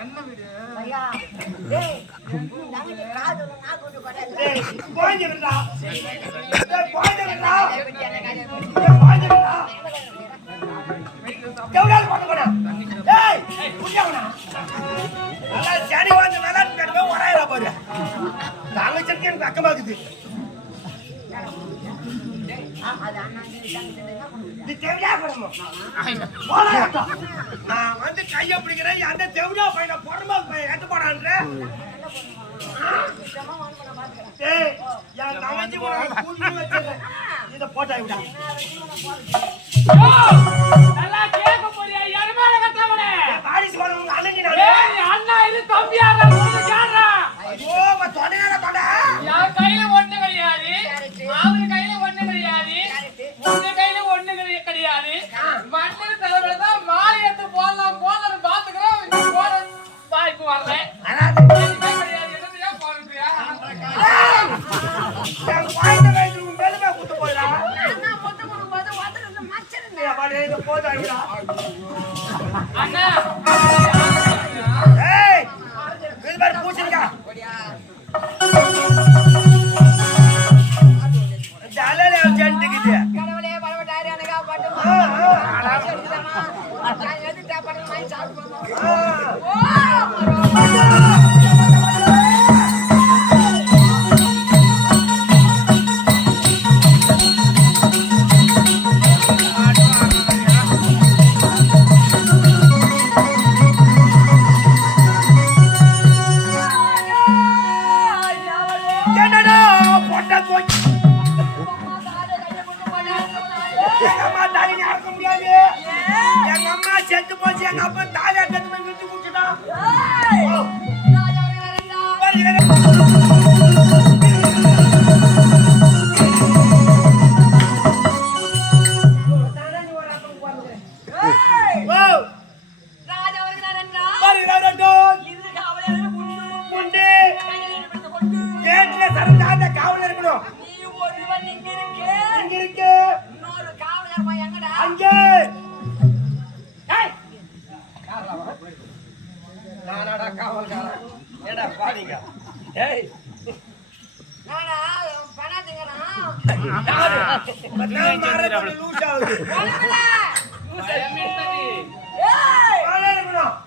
என்ன வீடு அக்கமாக்குது நான் வந்து கைய பிடிக்கிறேன் அந்த தெவிடா பையனை பொறுமா எட்டு போடான்ற என் தங்கச்சி இதை போட்டா விடா அண்ணா இது தம்பியா கையில ஒண்ணு கிடையாது, அவரு கையில ஒண்ணு கிடையாது, உங்க கையில ஒண்ணு கிடையாது. மண்ணில் தலைவர்தான் மாலை எடுத்து போடலாம் போதன்னு பாத்துக்கிறோம். போட வாய்ப்பு வரல அண்ணா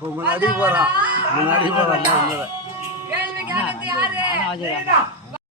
முன்னாடி போறான்